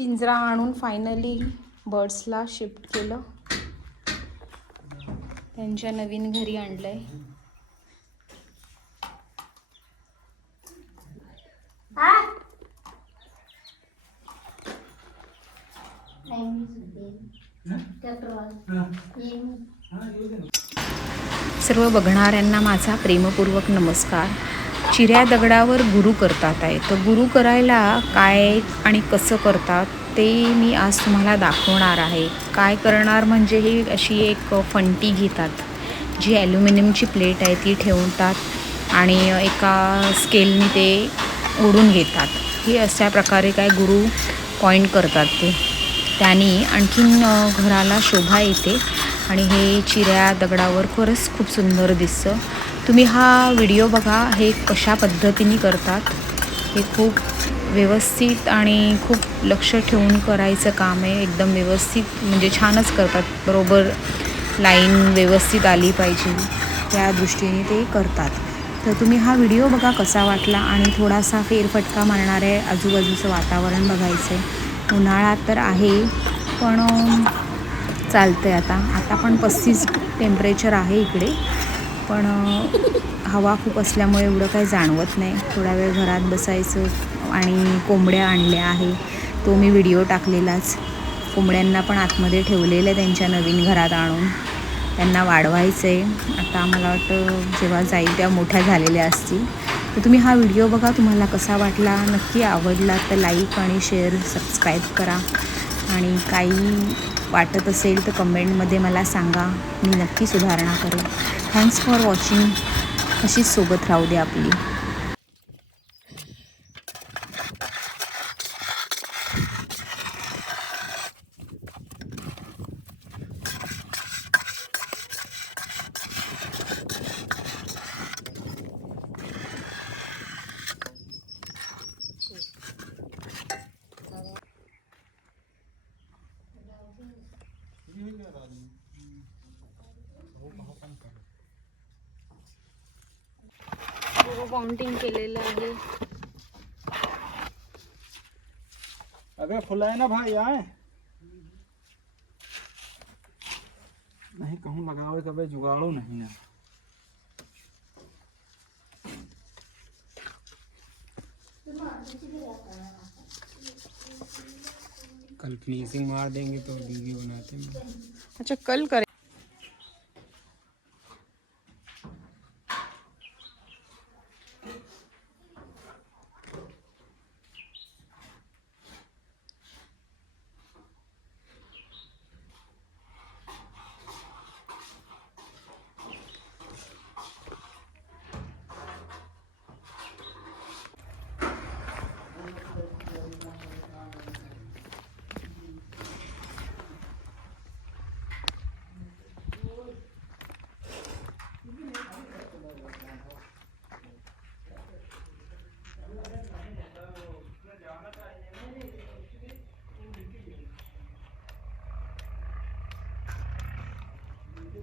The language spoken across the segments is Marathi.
पिंजरा आणून फायनली बर्ड्सला शिफ्ट केलं. त्यांच्या नवीन घरी आणलंय. सर्व बघणाऱ्यांना माझा प्रेमपूर्वक नमस्कार. चिऱ्या दगडावर गुरु करतात आहे. तर गुरु करायला काय आणि कसं करतात ते मी आज तुम्हाला दाखवणार आहे. काय करणार म्हणजे ही अशी एक फंटी घेतात. जी ॲल्युमिनियमची प्लेट आहे ती ठेवतात आणि एका स्केलने ते ओढून घेतात. हे अशा प्रकारे काय गुरु पॉईंट करतात ते. त्याने आणखीन घराला शोभा येते आणि हे चिऱ्या दगडावर खरंच खूप सुंदर दिसतं. तुम्ही हा व्हिडिओ बघा हे कशा पद्धतीने करतात. हे खूप व्यवस्थित आणि खूप लक्ष ठेवून करायचं काम आहे. एकदम व्यवस्थित म्हणजे छानच करतात. बरोबर लाईन व्यवस्थित आली पाहिजे त्या दृष्टीने ते करतात. तर तुम्ही हा व्हिडिओ बघा कसा वाटला आणि थोडासा फेरफटका मारणार आहे आजूबाजूचं वातावरण बघायचं आहे. उन्हाळा तर आहे पण चालतं आहे आता. आता पण पस्तीस टेम्परेचर आहे इकडे. पण हवा खूप असल्यामुळे एवढं काही जाणवत नाही. थोडा वेळ घरात बसायचं आणि कोंबड्या आणल्या आहे. तो मी व्हिडिओ टाकलेलाच. कोंबड्यांना पण आतमध्ये ठेवलेलं आहे त्यांच्या नवीन घरात आणून. त्यांना वाढवायचं आहे आता मला वाटतं जेव्हा जाईल तेव्हा मोठ्या झालेल्या असतील. तर तुम्ही हा व्हिडिओ बघा. तुम्हाला कसा वाटला? नक्की आवडला तर लाईक आणि शेअर सबस्क्राईब करा. आणि काही वाटत असेल तर कमेंटमध्ये मला सांगा. मी नक्की सुधारणा करेन. थँक्स फॉर वॉचिंग अशीच सोबत राहू दे आपली. काउंटिंग केलेलं आहे. अबे खुला है ना भाई आए। नहीं कहूँ लगाओ कभी जुगाड़ो नहीं है। कल फिनिशिंग मार देंगे तो वीडियो बनाते हैं। अच्छा कल करें।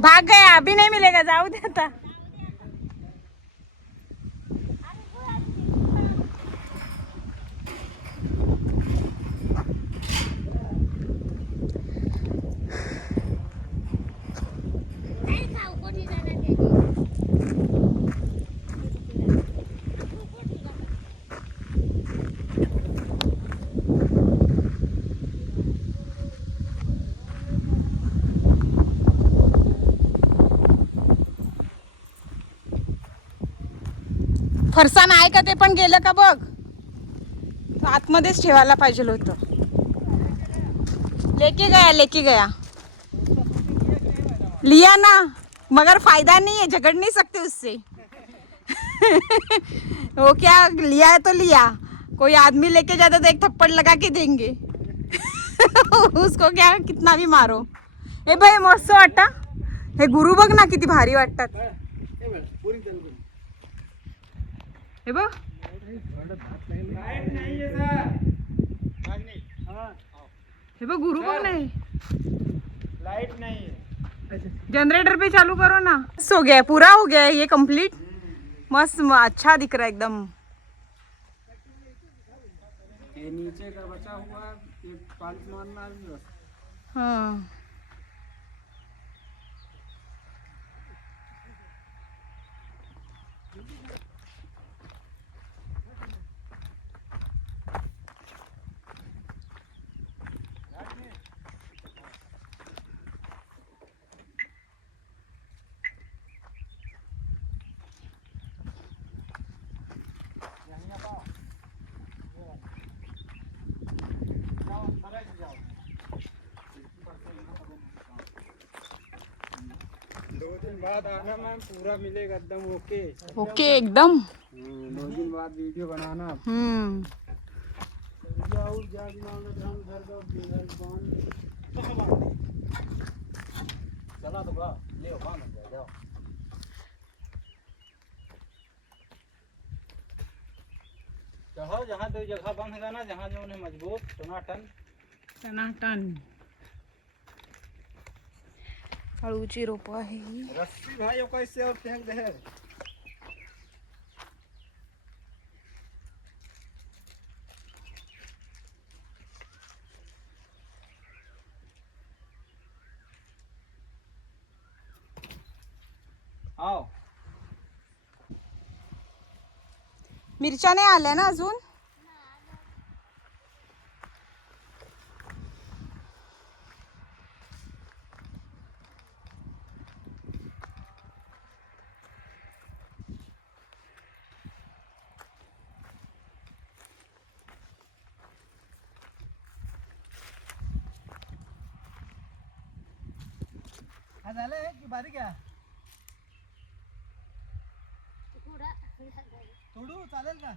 भाग गया अभी नहीं मिलेगा जाओ दे फरसाण आहे का ते पण गेलं का बघ? आतमध्येच ठेवायला पाहिजे होतं. लेके गया लेके गया. लिया ना मगर फायदा नहीं है झगड़ नहीं सकते उससे. वो क्या लिया है तो लिया. कोई आदमी लेके जाता तो एक थप्पड़ लगा के देंगे. उसको क्या कितना भी मारो. ए भाई मस्त वाटता हे गुरु बघ ना किती भारी वाटतात. हे बघ हे बघ गुरु बघ नाही। लाइट नहीं है। जनरेटर पे चालू करो ना। बस हो गया पूरा हो गया ये कंप्लीट मस्त अच्छा दिख रहा है एकदम। नीचे का बचा हुआ ये मारना है। दिन बाद आना मैम पूरा मिलेगा एकदम ओके। ओके एकदम। दो दिन बाद वीडियो बनाना। हम्म। चला तो बा ले बांध जाओ जाओ। चाहो जहाँ दो जगह बंद है ना जहाँ जो उन्हें मजबूत टनाटन। टनाटन। हळूची रोपं आहे ही. मिरच्या नाही आल्या ना अजून? हा झालं की बारीक आहे तोडू चालेल का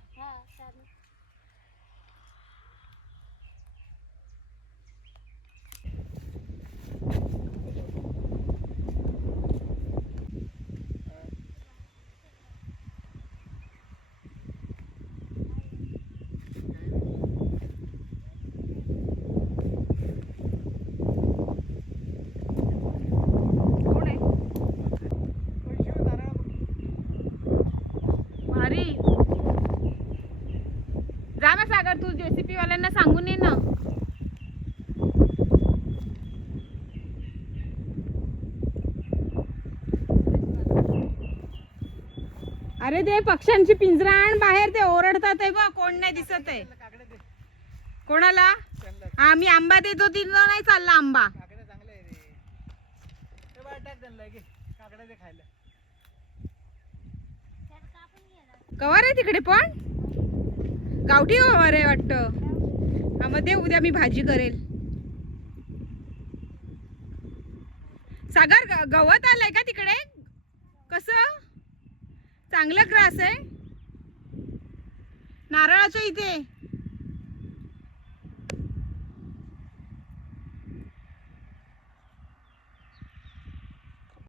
कोण आहे भारी जा ना सागर तू जेसीपी वाल्यांना सांगून ये ना. अरे ते पक्ष्यांची पिंजरा आण बाहेर ते ओरडतात आहे बा कोण नाही दिसत आहे. कोणाला? आम्ही आंबा देतो तिथं नाही चालला आंबा. आहे कवर आहे तिकडे पण? गावठी कवर आहे वाटतं. हा मग दे उद्या मी भाजी करेल. सागर गवत आलंय का तिकडे? कसं? चांगलं ग्रास आहे. नारळाच्या इथे.